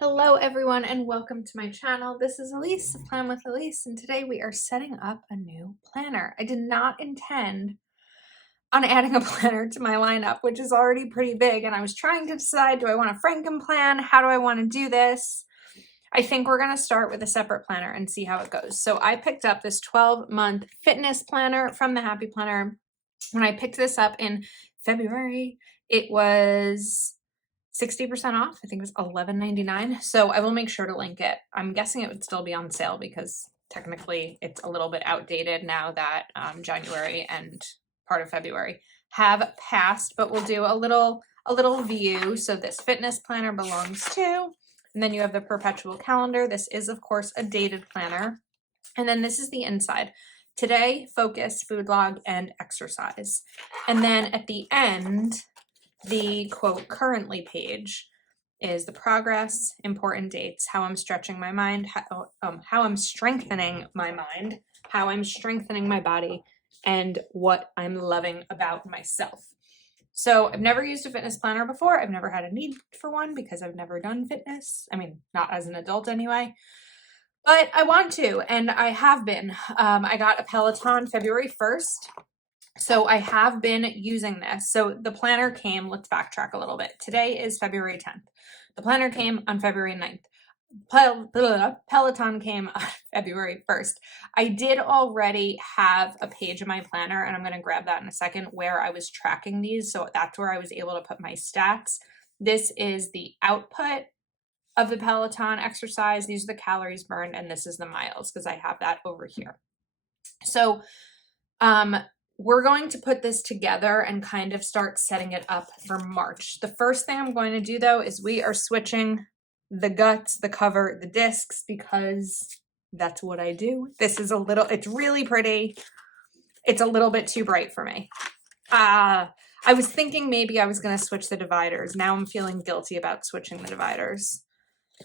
Hello everyone and welcome to my channel. This is Elise of Plan with Elise, and today we are setting up a new planner. I did not intend on adding a planner to my lineup, which is already pretty big, and I was trying to decide, do I want a Franken plan? How do I want to do this? I think we're going to start with a separate planner and see how it goes. So I picked up this 12-month fitness planner from the Happy Planner. When I picked this up in February, it was 60% off. I think it was $11.99. So I will make sure to link it. I'm guessing it would still be on sale because technically it's a little bit outdated now that January and part of February have passed, but we'll do a little view. So this fitness planner belongs to, and then you have the perpetual calendar. This is of course a dated planner. And then this is the inside. Today, focus, food log, and exercise. And then at the end, the quote currently page is the progress, important dates, how I'm stretching my mind, how I'm strengthening my mind, how I'm strengthening my body, and what I'm loving about myself. So I've never used a fitness planner before. I've never had a need for one because I've never done fitness. I mean, not as an adult anyway. But I want to, and I have been. I got a Peloton February 1st. So I have been using this. So the planner came, let's backtrack a little bit. Today is February 10th. The planner came on February 9th. Peloton came on February 1st. I did already have a page of my planner, and I'm going to grab that in a second, where I was tracking these. So that's where I was able to put my stats. This is the output of the Peloton exercise. These are the calories burned, and this is the miles because I have that over here. So, we're going to put this together and kind of start setting it up for March. The first thing I'm going to do though is we are switching the guts, the cover, the discs, because that's what I do. This is it's really pretty. It's a little bit too bright for me. I was thinking maybe I was going to switch the dividers. Now I'm feeling guilty about switching the dividers.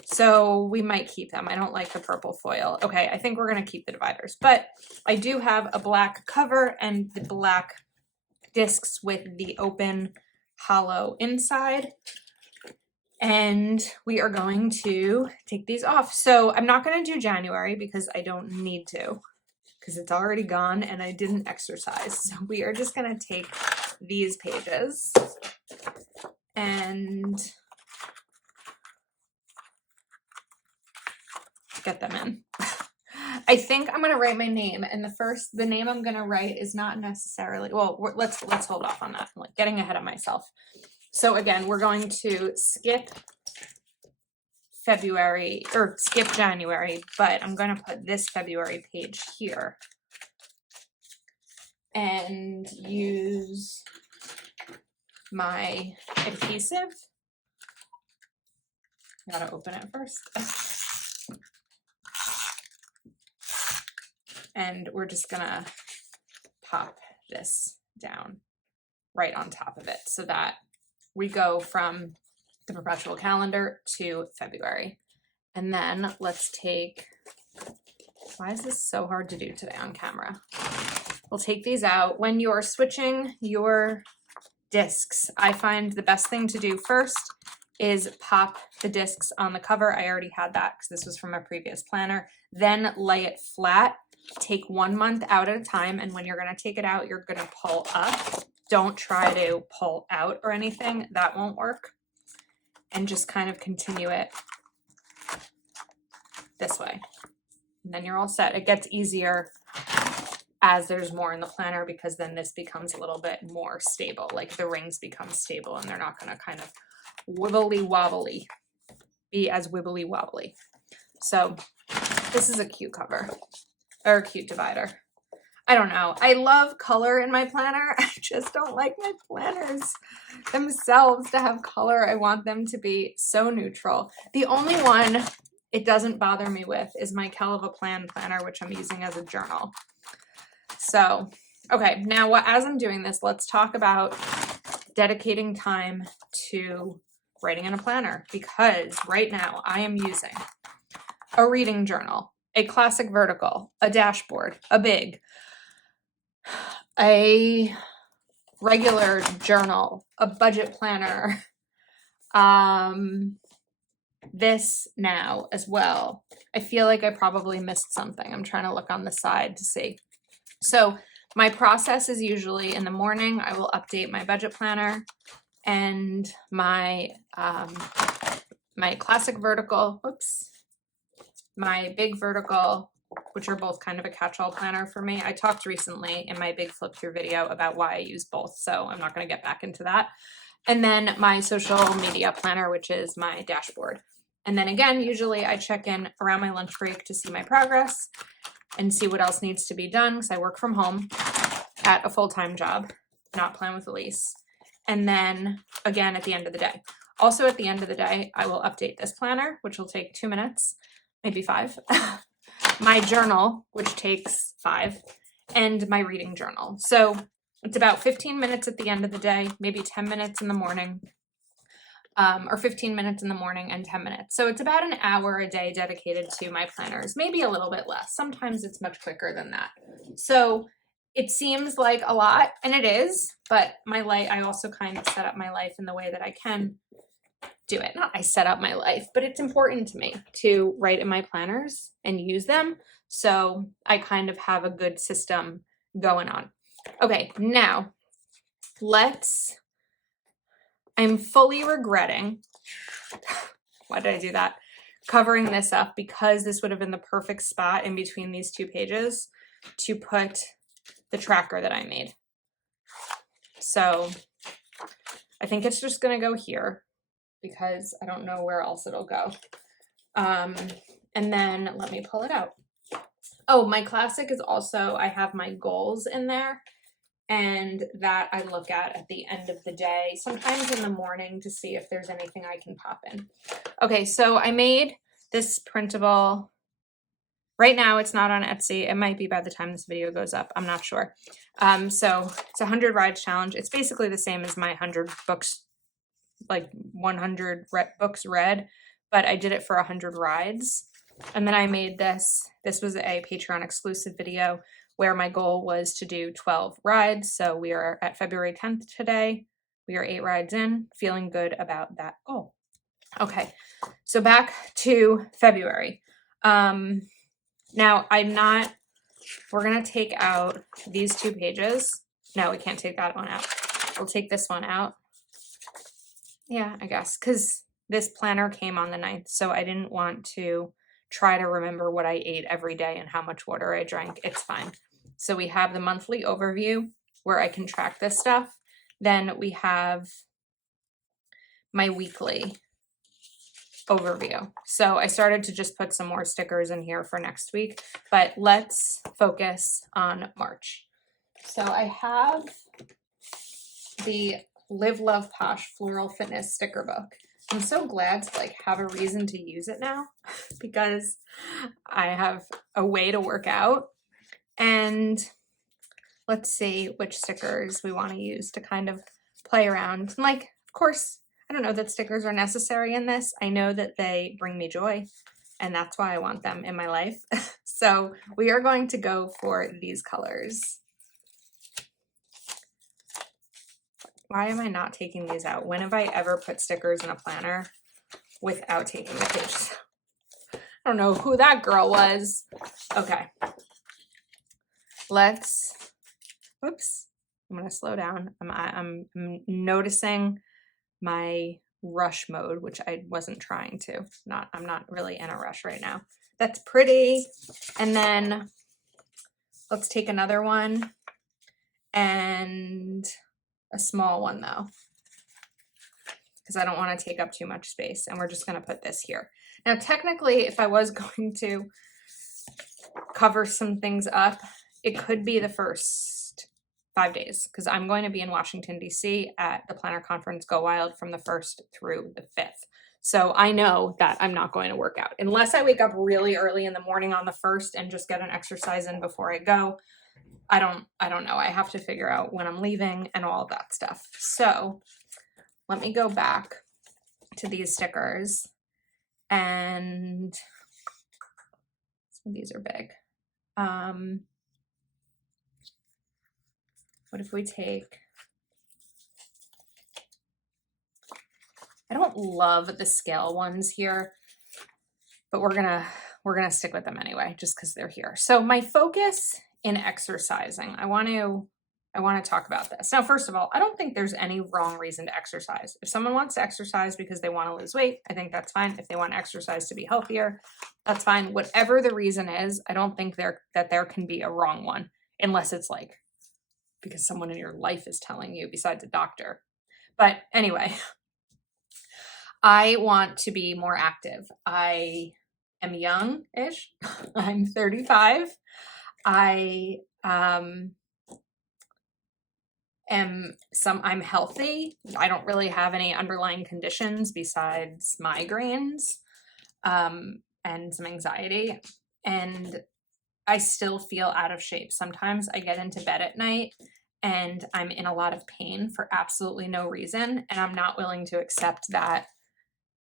So we might keep them. I don't like the purple foil. Okay, I think we're going to keep the dividers. But I do have a black cover and the black discs with the open hollow inside. And we are going to take these off. So I'm not going to do January because I don't need to, because it's already gone and I didn't exercise. So we are just going to take these pages and get them in. I think I'm going to write my name, and the name I'm going to write is not necessarily, well, let's hold off on that. I'm like getting ahead of myself. So again, we're going to skip February or skip January, but I'm going to put this February page here and use my adhesive. Gotta open it first. And we're just gonna pop this down right on top of it so that we go from the perpetual calendar to February. And then let's take, why is this so hard to do today on camera? We'll take these out. When you're switching your discs, I find the best thing to do first is pop the discs on the cover. I already had that because this was from a previous planner. Then lay it flat. Take 1 month out at a time, and when you're going to take it out, you're going to pull up. Don't try to pull out or anything. That won't work. And just kind of continue it this way. And then you're all set. It gets easier as there's more in the planner because then this becomes a little bit more stable. Like the rings become stable and they're not going to kind of be as wibbly wobbly. So this is a cute cover. Or a cute divider. I don't know. I love color in my planner. I just don't like my planners themselves to have color. I want them to be so neutral. The only one it doesn't bother me with is my Kell of a Plan planner, which I'm using as a journal. So, okay, now as I'm doing this, let's talk about dedicating time to writing in a planner, because right now I am using a reading journal, a classic vertical, a dashboard, a big, a regular journal, a budget planner, this now as well. I feel like I probably missed something. I'm trying to look on the side to see. So my process is usually in the morning, I will update my budget planner and my my classic vertical, my big vertical, which are both kind of a catch-all planner for me. I talked recently in my big flip through video about why I use both, so I'm not going to get back into that. And then my social media planner, which is my dashboard. And then again, usually I check in around my lunch break to see my progress and see what else needs to be done, because I work from home at a full-time job, not Plan with Elise. And then again at the end of the day. Also at the end of the day, I will update this planner, which will take 2 minutes, maybe 5. My journal, which takes 5, and my reading journal. So it's about 15 minutes at the end of the day, maybe 10 minutes in the morning, or 15 minutes in the morning and 10 minutes. So it's about an hour a day dedicated to my planners, maybe a little bit less. Sometimes it's much quicker than that. So it seems like a lot, and it is, but my life, I also kind of set up my life in the way that I can do it. Not I set up my life, but it's important to me to write in my planners and use them. So I kind of have a good system going on. Okay, now I'm fully regretting, why did I do that? Covering this up, because this would have been the perfect spot in between these 2 pages to put the tracker that I made. So I think it's just going to go here because I don't know where else it'll go. And then let me pull it out. Oh, my classic is also, I have my goals in there, and that I look at the end of the day, sometimes in the morning, to see if there's anything I can pop in. Okay, so I made this printable. Right now it's not on Etsy. It might be by the time this video goes up. I'm not sure. So it's a 100 rides challenge. It's basically the same as my 100 books, like 100 books read, but I did it for 100 rides. And then I made this. This was a Patreon exclusive video where my goal was to do 12 rides. So we are at February 10th today. We are 8 rides in, feeling good about that goal. Okay, so back to February. Now we're gonna take out these 2 pages. No, we can't take that one out. We'll take this one out. Yeah, I guess, because this planner came on the 9th, so I didn't want to try to remember what I ate every day and how much water I drank. It's fine. So we have the monthly overview where I can track this stuff. Then we have my weekly overview. So I started to just put some more stickers in here for next week, but let's focus on March. So I have the Live Love Posh Floral Fitness sticker book. I'm so glad to have a reason to use it now because I have a way to work out. And let's see which stickers we want to use to kind of play around. And of course, I don't know that stickers are necessary in this. I know that they bring me joy, and that's why I want them in my life. So we are going to go for these colors. Why am I not taking these out? When have I ever put stickers in a planner without taking the pages? I don't know who that girl was. Okay. Whoops. I'm going to slow down. I'm noticing my rush mode, which I wasn't trying to. I'm not really in a rush right now. That's pretty. And then let's take another one, and a small one though, because I don't want to take up too much space. And we're just going to put this here. Now, technically, if I was going to cover some things up, it could be the first 5 days, because I'm going to be in Washington, D.C. at the Planner Conference Go Wild from the 1st through the 5th. So I know that I'm not going to work out unless I wake up really early in the morning on the 1st and just get an exercise in before I go. I don't know. I have to figure out when I'm leaving and all of that stuff. So let me go back to these stickers, and some of these are big. What if we take, I don't love the scale ones here, but we're gonna stick with them anyway, just because they're here. So my focus in exercising, I want to talk about this. Now, first of all, I don't think there's any wrong reason to exercise. If someone wants to exercise because they want to lose weight, I think that's fine. If they want to exercise to be healthier, that's fine. Whatever the reason is, I don't think there can be a wrong one, unless it's like because someone in your life is telling you besides a doctor. But anyway, I want to be more active. I am young-ish. I'm 35. I'm healthy. I don't really have any underlying conditions besides migraines, and some anxiety. And I still feel out of shape. Sometimes I get into bed at night and I'm in a lot of pain for absolutely no reason. And I'm not willing to accept that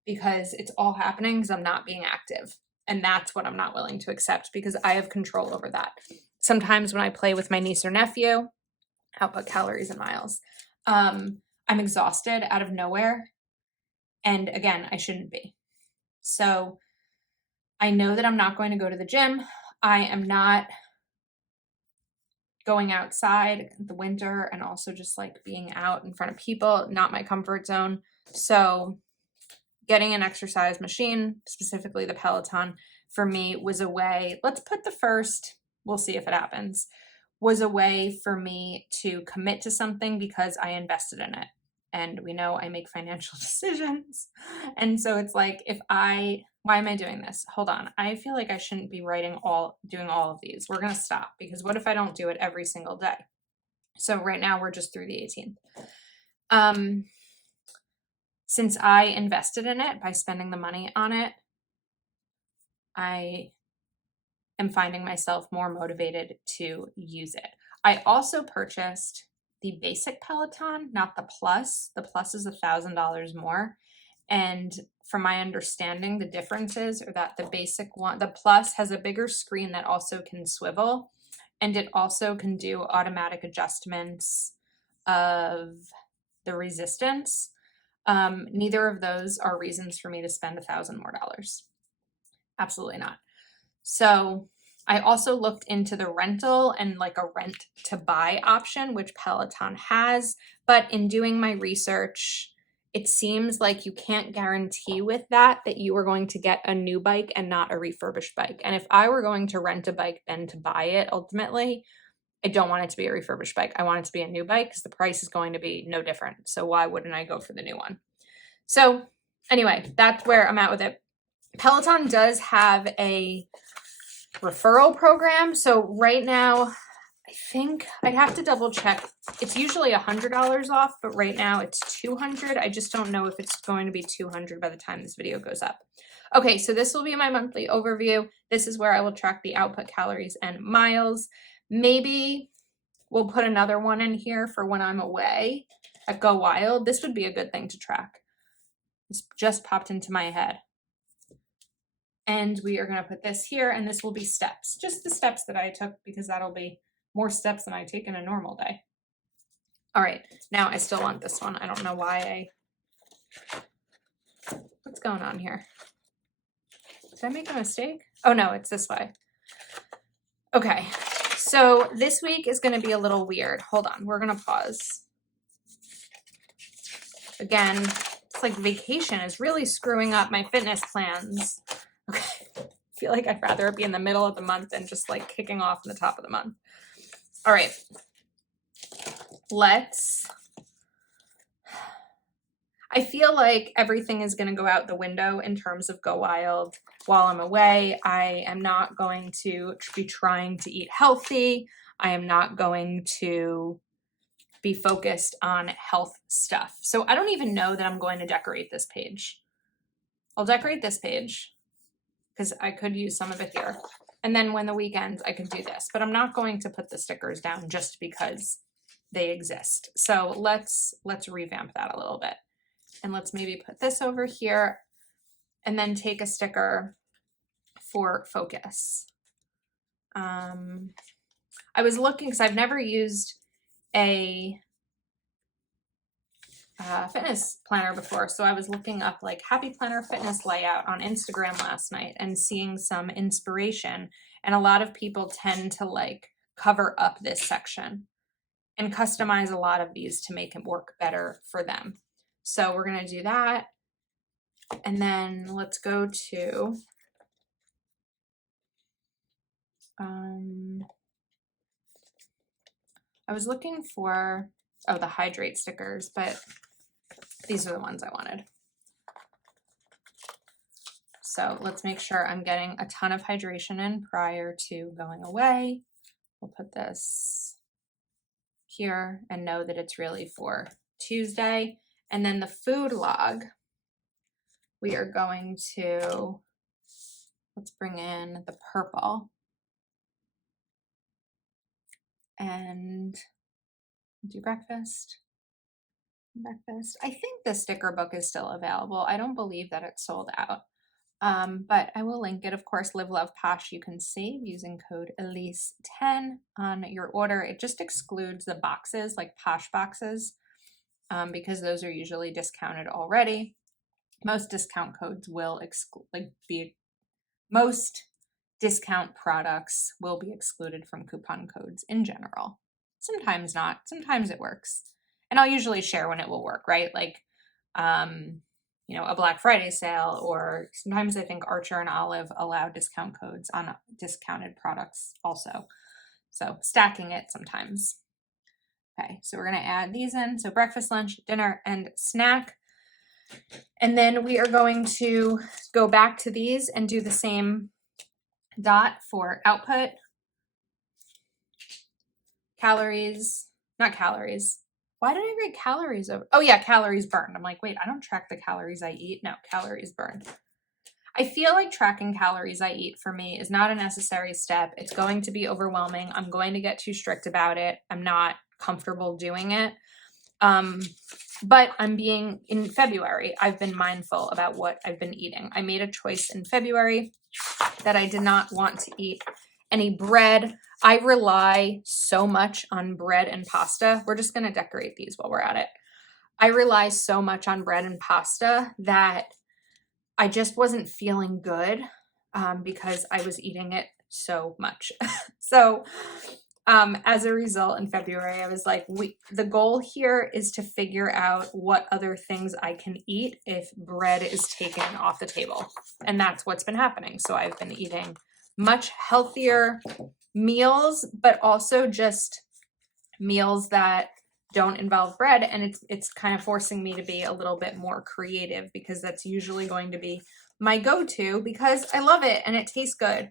because it's all happening because I'm not being active. And that's what I'm not willing to accept because I have control over that. Sometimes when I play with my niece or nephew, output calories and miles, I'm exhausted out of nowhere. And again, I shouldn't be. So I know that I'm not going to go to the gym. I am not going outside in the winter and also just like being out in front of people, not my comfort zone. So getting an exercise machine, specifically the Peloton, for me was a way, let's put the first, we'll see if it happens, was a way for me to commit to something because I invested in it. And we know I make financial decisions. And so it's like, why am I doing this? Hold on. I feel like I shouldn't be doing all of these. We're going to stop because what if I don't do it every single day? So right now we're just through the 18th. Since I invested in it by spending the money on it, I am finding myself more motivated to use it. I also purchased the basic Peloton, not the Plus. The Plus is $1,000 more. And from my understanding, the differences are that the basic one, the Plus has a bigger screen that also can swivel, and it also can do automatic adjustments of the resistance. Neither of those are reasons for me to spend $1,000 more. Absolutely not. So I also looked into the rental and like a rent to buy option, which Peloton has. But in doing my research, it seems like you can't guarantee with that you are going to get a new bike and not a refurbished bike. And if I were going to rent a bike then to buy it, ultimately, I don't want it to be a refurbished bike. I want it to be a new bike because the price is going to be no different. So why wouldn't I go for the new one? So anyway, that's where I'm at with it. Peloton does have a referral program. So right now, I think I'd have to double check. It's usually $100 off, but right now it's $200. I just don't know if it's going to be $200 by the time this video goes up. Okay, so this will be my monthly overview. This is where I will track the output calories and miles. Maybe we'll put another one in here for when I'm away at Go Wild. This would be a good thing to track. This just popped into my head. And we are going to put this here, and this will be steps. Just the steps that I took, because that'll be more steps than I take in a normal day. All right, now I still want this one. I don't know why what's going on here? Did I make a mistake? Oh no, it's this way. Okay, so this week is going to be a little weird. Hold on, we're going to pause. Again, it's like vacation is really screwing up my fitness plans. Okay, I feel like I'd rather it be in the middle of the month than just like kicking off in the top of the month. All right, I feel like everything is going to go out the window in terms of Go Wild while I'm away. I am not going to be trying to eat healthy. I am not going to be focused on health stuff. So I don't even know that I'm going to decorate this page. I'll decorate this page because I could use some of it here. And then when the weekends, I could do this. But I'm not going to put the stickers down just because they exist. So let's revamp that a little bit. And let's maybe put this over here and then take a sticker for focus. I was looking because I've never used a fitness planner before. So I was looking up like happy planner fitness layout on Instagram last night and seeing some inspiration. And a lot of people tend to like cover up this section and customize a lot of these to make it work better for them. So we're going to do that. And then let's go to I was looking for the hydrate stickers, but these are the ones I wanted. So let's make sure I'm getting a ton of hydration in prior to going away. We'll put this here and know that it's really for Tuesday. And then the food log, we are going to, let's bring in the purple and do breakfast. I think the sticker book is still available. I don't believe that it's sold out. But I will link it. Of course, Live Love Posh you can save using code Elise10 on your order. It just excludes the boxes, like Posh boxes, because those are usually discounted already. Most discount codes will most discount products will be excluded from coupon codes in general. Sometimes not. Sometimes it works. And I'll usually share when it will work, right? Like, a Black Friday sale, or sometimes I think Archer and Olive allow discount codes on discounted products also. So stacking it sometimes. Okay, so we're going to add these in. So breakfast, lunch, dinner, and snack. And then we are going to go back to these and do the same dot for output. Calories, not calories. Why did I write calories over? Oh yeah, calories burned. I'm like, wait, I don't track the calories I eat. No, calories burned. I feel like tracking calories I eat for me is not a necessary step. It's going to be overwhelming. I'm going to get too strict about it. I'm not comfortable doing it. But in February, I've been mindful about what I've been eating. I made a choice in February that I did not want to eat any bread. I rely so much on bread and pasta. We're just going to decorate these while we're at it. I rely so much on bread and pasta that I just wasn't feeling good because I was eating it so much. So as a result, in February, I was like, the goal here is to figure out what other things I can eat if bread is taken off the table. And that's what's been happening. So I've been eating much healthier meals, but also just meals that don't involve bread. And it's kind of forcing me to be a little bit more creative, because that's usually going to be my go-to because I love it and it tastes good.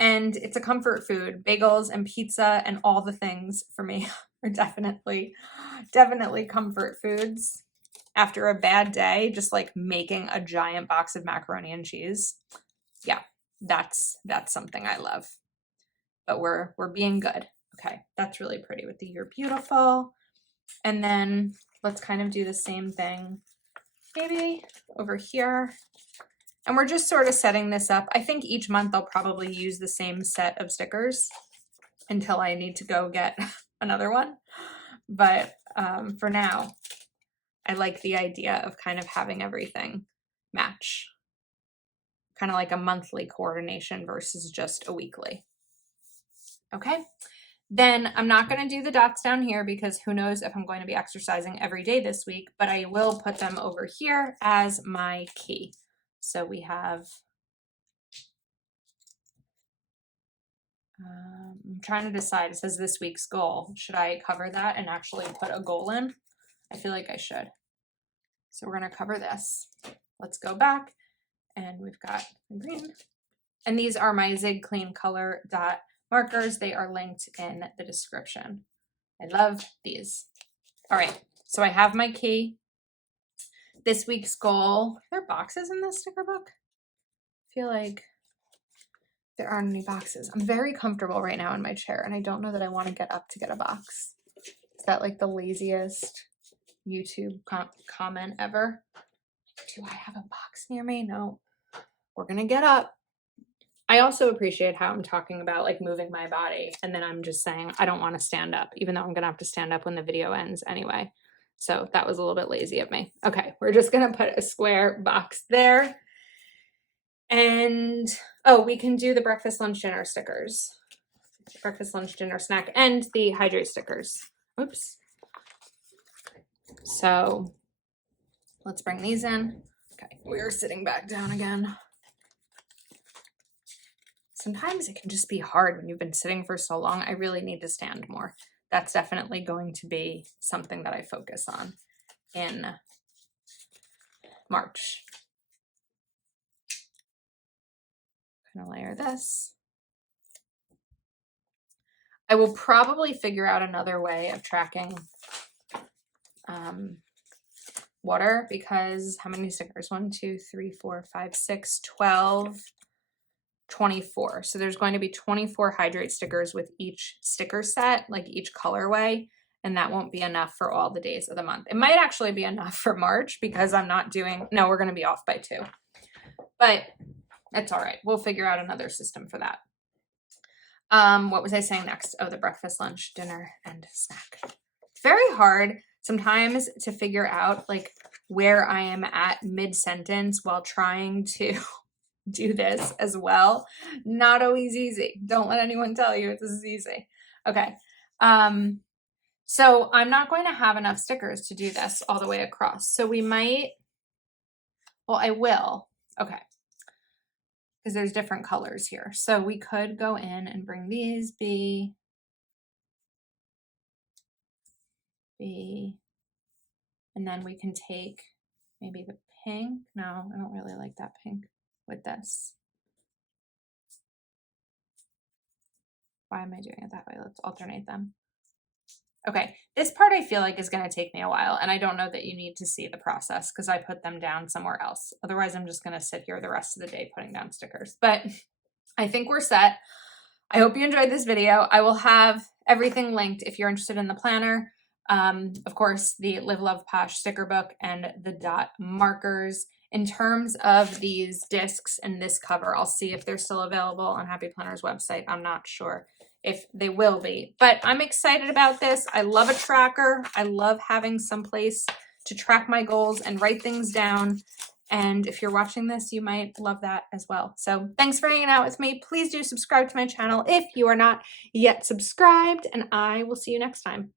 And it's a comfort food. Bagels and pizza and all the things for me are definitely comfort foods. After a bad day, just like making a giant box of macaroni and cheese. Yeah, that's something I love. But we're being good. Okay, that's really pretty with the "You're Beautiful." And then let's kind of do the same thing maybe over here. And we're just sort of setting this up. I think each month I'll probably use the same set of stickers until I need to go get another one. But for now, I like the idea of kind of having everything match. Kind of like a monthly coordination versus just a weekly. Okay. Then I'm not going to do the dots down here because who knows if I'm going to be exercising every day this week, but I will put them over here as my key. So we have, I'm trying to decide, it says this week's goal. Should I cover that and actually put a goal in? I feel like I should. So we're going to cover this. Let's go back and we've got green. And these are my Zig Clean Color dot markers. They are linked in the description. I love these. All right, so I have my key. This week's goal. Are there boxes in this sticker book? I feel like there aren't any boxes. I'm very comfortable right now in my chair, and I don't know that I want to get up to get a box. Is that like the laziest YouTube comment ever? Do I have a box near me? No. We're gonna get up. I also appreciate how I'm talking about like moving my body, and then I'm just saying I don't want to stand up, even though I'm gonna have to stand up when the video ends anyway. So that was a little bit lazy of me. Okay, we're just gonna put a square box there. And, oh, we can do the breakfast, lunch, dinner stickers. Breakfast, lunch, dinner, snack, and the hydrate stickers. Oops. So let's bring these in. Okay, we're sitting back down again. Sometimes it can just be hard when you've been sitting for so long. I really need to stand more. That's definitely going to be something that I focus on in March. Gonna layer this. I will probably figure out another way of tracking water, because how many stickers? 1, 2, 3, 4, 5, 6, 12, 24. So there's going to be 24 hydrate stickers with each sticker set, like each colorway, and that won't be enough for all the days of the month. It might actually be enough for March because I'm not doing, no, we're going to be off by 2, but it's all right. We'll figure out another system for that. What was I saying next? Oh, the breakfast, lunch, dinner, and snack. It's very hard sometimes to figure out like where I am at mid-sentence while trying to do this as well. Not always easy. Don't let anyone tell you this is easy. Okay. So I'm not going to have enough stickers to do this all the way across. So we might, well, I will. Okay. Because there's different colors here. So we could go in and bring these B, and then we can take maybe the pink. No, I don't really like that pink with this. Why am I doing it that way? Let's alternate them. Okay, this part I feel like is going to take me a while, and I don't know that you need to see the process because I put them down somewhere else. Otherwise, I'm just going to sit here the rest of the day putting down stickers. But I think we're set. I hope you enjoyed this video. I will have everything linked if you're interested in the planner. Of course, the Live Love Posh sticker book and the dot markers. In terms of these discs and this cover, I'll see if they're still available on Happy Planner's website. I'm not sure if they will be, but I'm excited about this. I love a tracker. I love having some place to track my goals and write things down. And if you're watching this, you might love that as well. So thanks for hanging out with me. Please do subscribe to my channel if you are not yet subscribed, and I will see you next time.